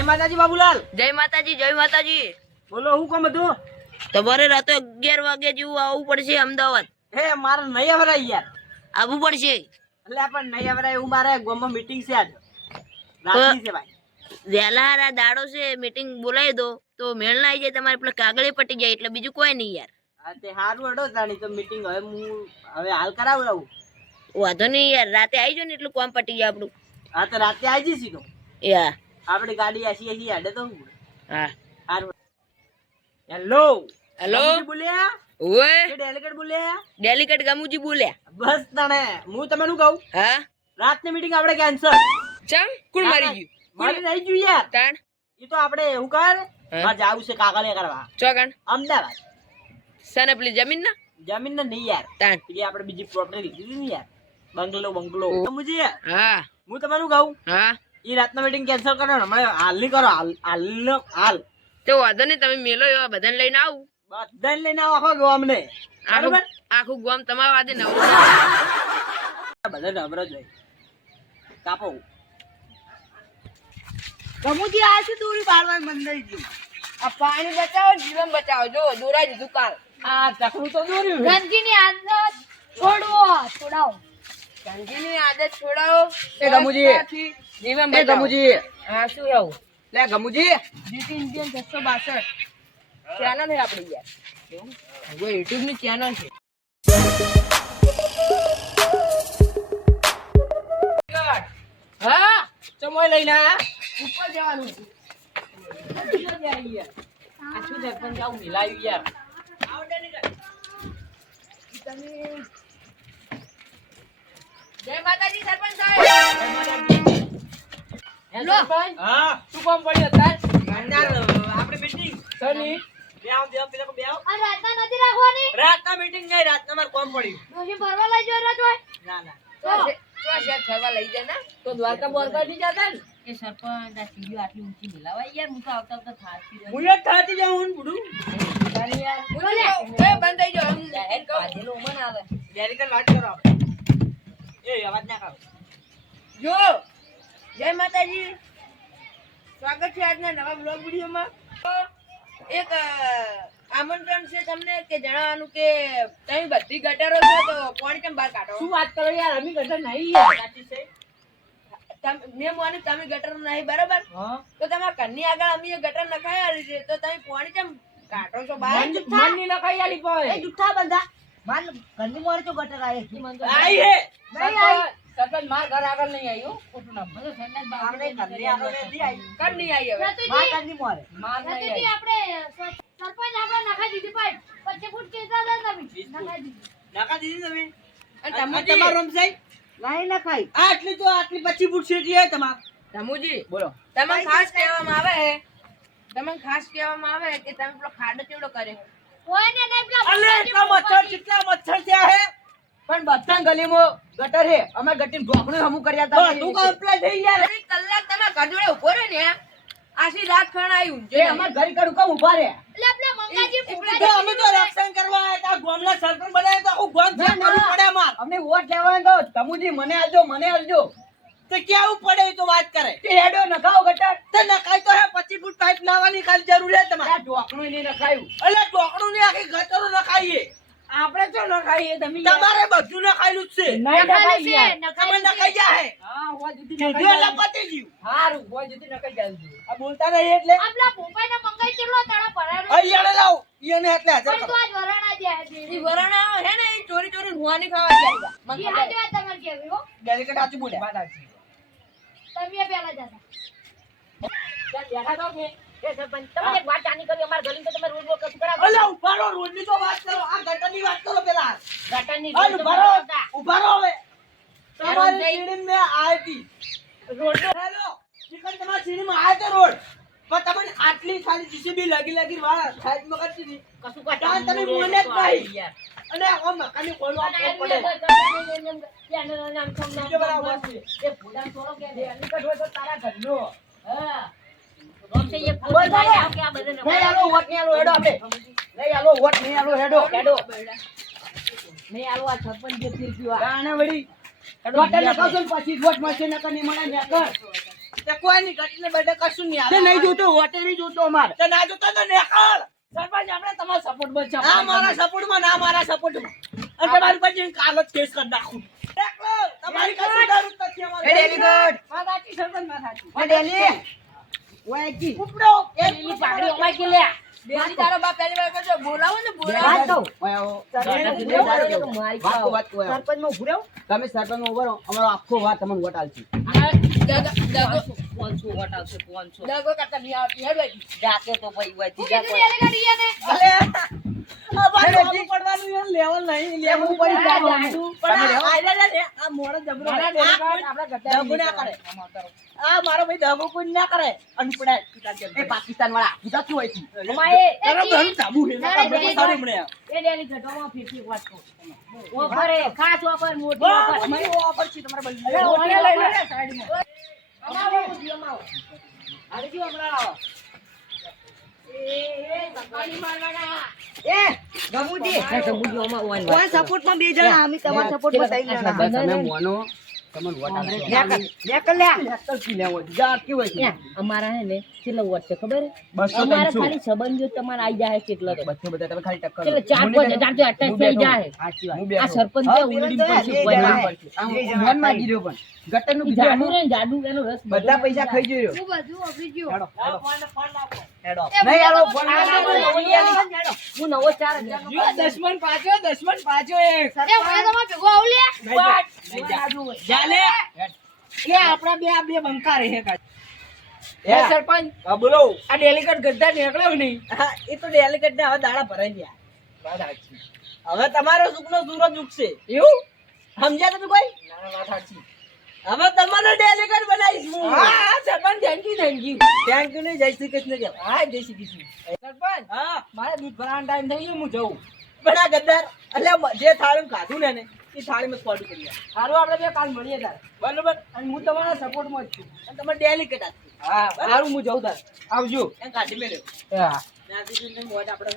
જય માતાજી બાબુલાલ. જય માતાજી, જય માતાજી. બોલો હું કામ હતું? તમારે રાતે 11 વાગે જેવું આવવું પડશે અમદાવાદ. હે મારે નહીં આવરાય યાર. આવવું પડશે. એટલે પણ નહીં આવરાય, એવું મારે ગામમાં મીટિંગ છે આજ. રાતની છે ભાઈ. વહેલા આ દાડો છે, મીટિંગ બોલાવી દો તો મેળ ના આવી જાય, તમારે પેલા કાગળે પટી જાય, એટલે બીજું કોઈ નહીં યાર. હા તે સારું હડો તાણી તો મીટિંગ હવે હાલ કરાવડાવું. વાંધો નહીં યાર, રાતે આવી જાવ ને એટલું કામ પટી જાય આપણું. હા તો રાતે આવી જઈશું તો. યા આપણી ગાડી આસી આસી હાડે તો હા સારું. હેલો હેલો બોલ્યા? ઓય કે ડેલિકેટ બોલ્યા? ડેલિકેટ ગમુજી બોલ્યા. બસ તને હું તમને કહું, હા રાતની મીટિંગ આપણે કેન્સલ. ચમ કોણ મારી ગયું? મારી નહીં ગયું યાર. તાણ એ તો આપણે એવું કર, મારે જાવું છે કાગળિયા કરવા ચોકણ અમદાવાદ. સને પેલી જમીન ના જમીન ને નહીં યાર, તાણ એટલે આપણે બીજી પ્રોપર્ટી લીધી ને યાર, બંગલો. સમજી? હા હું તમને કહું, હા એ રાતના મીટિંગ કેન્સલ કરો ને, હમણાં હાલ ની કરો, હાલ તો વાંધો નહીં, તમે મેલો એવા બધાને લઈને આવું. બધાને લઈને આવો આખો ગામને. બરોબર? આખું ગામ તમારા વાદે નવું બધા નવરો જ હોય. કાપો ગમુજી આ શું દોરી બાળવા મંદિર ગયું. આ પાણી બચાવો, જીવન બચાવો. જો દોરા દીધું કાલ. આ ચકડું તો દોર્યું. ગંદકીની આદત છોડાવો. ગંદકીની આદત છોડાવો. એ ગમુજી. જીવન એ બચાવો. ગમુજી. હા શું એવું? લે ગમુજી. જીટી ઇન્ડિયન 662 ચેનલ છે આપણી યાર. હવે યુટ્યુબ ની ચેનલ છે. હા ચમોય લઈને આયા? ઉપર જવાનું છે. આ શું સરપંચ આવું મિલાયું યાર. જય માતાજી સરપંચ સાહેબ. હેલો. હા શું કામ પડ્યું અત્યારે? આપણે મીટિંગ સની બેવ પેલા બેવ. આ રાતના નથી રાખવાની. રાતના મીટિંગ નહીં, રાતના મારે કામ પડ્યું. ડોશી ફરવા લઈ જજો રાત હોય. ના તો શેર ફરવા લઈ જાય ને તો દ્વારકા બોરકા નહીં જતા ને. એ સરપંચ આ સીડીઓ આટલી ઊંચી મિલાવાય યાર, હું તો આવતા થાકી જાઉં. હું એક થાતી જાઉં હું બુડું. યાર બોલે એ બંધ થઈ જાવ. જાહેર કાઢેલો મન આવે. ડેલિકેટ વાત કરો આપણે. એ અવાજ ના કરો. જો જય માતાજી, સ્વાગત છે આજના નવા બ્લોગ વિડીયોમાં. એક આમંત્રણ છે તમને કે જણાવવાનું કે તમે બધી ગટરો છે તો પાણી કેમ બહાર કાઢો? શું વાત કરો યાર, અમે ગટર નહીં યાર. સાચી છે. મેં માની તમે ગટર નહીં બરાબર, હા તો તમારા ઘરની આગળ અમે ગટર નખાઈ આલી છે, તો તમે પાણી કેમ કાઢો છો બહાર? મન ની નખાઈ આલી પાય. એ જુઠ્ઠા બંધા. માર ઘરની મોરે તો ગટર આવે. આઈ હે. સરપંચ માર ઘર આગળ નહીં આવ્યું, ખોટું નામ. આપણે ઘરની આગળ નથી આઈ. કેમ નહીં આવી હવે? માર ઘરની મોરે. માર નહીં રતુજી આવી. આપણે સરપંચ આપણે નખાઈ દીધી પાઇપ. 25 ફૂટ કેતા હતા તમે. નખાઈ દીધી. નાકા દીધી તમે. અને આ તમુજી, તમારો રમસાઈ નહીં નખાઈ. આટલી તો આટલી 25 ફૂટ સીટી હે તમાર. તમુજી, બોલો. તમને ખાસ કહેવામાં આવે કે તમે પેલો ખાડો કેવડો કરે. કોઈ ને નહીં પેલા અલે એટલા મચ્છર કેટલા મચ્છર થયા હે. પણ બધા ગલીમાં ગટર હે, અમે ગટીને ઢોકણું હમું કર્યા હતા. તું કમ્પ્લેટ થઈ યાર. એક કલાક તમે ઘર જોડે ઉભો રહ્યો ને, આશી રાત ખણ આવ્યું એ અમાર ઘરી કડું કેમ ઉભા રે? એટલે આપણે મંગાજી તો અમે તો રક્ષણ કરવા આયા તા, ગામના સરપંચ બનાવ્યા તો આખું ગામ સાફ કરવું પડે અમાર. અમને વોટ લેવાનો તો તમુજી મને આલજો, મને આલજો. તો કેવું પડે એ તો વાત કરે. તે હેડો નખાવો ગટર. તો નખાય તો હે 25 ફૂટ પાઇપ લાવવાની ખાલી જરૂર હે તમારે. આ ઢોકણું નહીં નખાયું. અલે ઢોકણું ની આખી ગટરો નખાઈએ. આપણે તો નખાઈએ, તમે તમારે બધું નખાયેલું જ છે. નહીં નખાઈ યાર. તમે નખાઈ ગયા હે. હા, હોય જુદી કીધું નખાઈ એટલે જાય. પતી ગયું. હારું, હોય જુદી નખાઈ જાય. આ બોલતા નહીં એટલે આપલા ભોપાઈને મંગાઈ કેટલો તળા ભરાયો. અહીંયા લઈ લાવો. ઈયોને એટલે હાજર પણ કરો. તો આજ વરાણા દે. ઈ વરાણા હે ને, ઈ ચોરી ચોરી રૂવાની ખાવા જાય. ઈ હાજે વાત તમારે કેવી હો. ડેલિકેટ સાચું બોલ્યા. વાત સાચી. તમે પેલા જતા. બેઠા તો કે એ સરપંચ તમે એક વાત જાણી કરી, અમાર ગલીમાં તો તમે રોજ રોજ કશું કરાવો. અલે ઉભા રહો, રોડની તો વાત કરો. આ ગટરની વાત કરો પેલા. ગટરની હાલ રોજ તો ઉભા રહો. હતા. ઉભા રહો હવે. તમારી રોડ નહીં. સીડી મેં આયતી. Road hello. ચિકન તમારી સીડીમાં આયો તો રોડ. પણ તમને આટલી ખાલી જીસીબી લગી વાળા સાઈડમાં કરતી હતી. કશું ત્યાં તમે મને જ નહીં. યાર. અને આ મકાનની ખોલવા આપવો પડે. બીજો બરાબર છે. એ ભૂલાન છોડો કે ડેલિકેટ હોય તો તારા ઘરનો. હા. નહીં આલો વોટ નહીં આલો હેડો આપણે. નહીં આલો વોટ નહીં આલો હેડો. નહીં આલો આ સરપંચ જે તીર પીવા. ગાણે વળી. વોટ લખાવશો ને પછી જ વોટ મળશે નકર નહીં મળે ને કર. તે કોઈ નહીં ઘટને બેટે કશું નહીં તે આવે નહીં જોતો વોટે નહીં જોતો અમારે તે ના જોતો તો નેકળ સરપંચ આપણે તમારા સપોર્ટમાં છે ના મારા સપોર્ટમાં ના મારા સપોર્ટમાં અને તમારી પછી કાલ જ કેસ કરી નાખું નેકળ તમારી કશું જરૂર નથી અમારે એ ડેલી ગુડ વાત સાચી સરપંચ વાત સાચી એ ડેલી ઓય કી ઉપડો એ લીલી પાઘડી અમાય કે લે બેસી તારો બાપ પહેલી વાર કરજો બોલાવો ને વાત બોલાવો કહું ઓય આવો મારી વાત તો વાત કહું સરપંચ માં ઉભું રહો તમે સરપંચ ઉભો રહો અમારો આખો વાત તમને વોટ આલશે દગો કરતા નહીં આવતી હેડ ભાઈ જાતે તો ભાઈ હોય હું કીધું ડેલીગેટ ઈયાને. ભલે આ બાજુ આવું પડવાનું યાર લેવલ નહીં લેવું પડી જાય પણ આ મોડો જબરો દગો ના કરે આ મારો ભાઈ દગો કોઈ ના કરે અનપડાય એ પાકિસ્તાન વાળા ગુજરાત શું હોય છે અમાય તારો ઘણું તાબુ હે ના આપણે સારું મળે એ ડેલીગેટ ઓમાં ફીફી વાત કહું ઓફર એ ખાસ ઓફર મોટી વાહ ઓફર તમારી ઓફર છે તમારા બલ્લી અરે ઓને લઈ લે સાઈડમાં અમારો જીવમાં આજે જો હમણાં એ ગમુજી ઓમાં કોણ સપોર્ટ માં બે જણા અમે તમારા સપોર્ટ માં ત્રણ જણા તમે મોનો તમને વોટ આલશે નેકલ લે નેકલ કી લેવો જા કે હોય છે અમારા હે ને કેટલો વોટ છે ખબર હે 200 અમારા ખાલી સંબંધો તમારા આઈ જાય કેટલો તો બચ્ચો બધા તમે ખાલી ટક્કર એટલે 4-5 હજાર તો અટક થઈ જાય સાચી વાત આ સરપંચ છે ઉલડી પર છે બે જણા પડશે. આમ મન માં ગીર્યો પણ ગટરનું ઈ જાડુ રે ને જાડુ એનો રસ બધા પૈસા ખાઈ જોયો હું બધું વાપરી ગયો. હેડો હેડો હેડો એ નહીં આલો બધું ફોન હું નવો 4000 નો દશમન પાછો એક એ હું તમારે ભેગો આવું લે. જા લે એ આપડા બે બંકા રહે કાઢ એ સરપંચ હા બોલો આ ડેલીગેટ ગદ્દા નીકળ્યો નહીં હા એ તો ડેલિકેટ ને હવે દાડા ભરાઈ ગયા હવે તમારો સુખનો સૂરજ ઉગશે એવું સમજ્યા તમે કોઈ હવે તમારો ડેલિકેટ બનાવીશ હું હા સરપંચ થેન્ક યુ થેન્ક યુ ને જય શ્રી કૃષ્ણ કહેવાય હા જય શ્રી કૃષ્ણ સરપંચ હા મારે દૂધ ભરવાનો ટાઈમ થઈ ગયો હું જઉં પણ આ ગદ્દાર એટલે જે થાળીમાં ખાધું ને એ થાળીમાં સ્પોટ કરી લે સારું આપણે બે કાલ મળીએ તાર બરોબર અને હું તમારા સપોર્ટમાં જ છું અને તમારે ડેલિકેટ આપશે હા સારું હું જઉં તાર આવજો એમ કાઢી મેળ્યો હા ત્યાંથી મોટ આપણે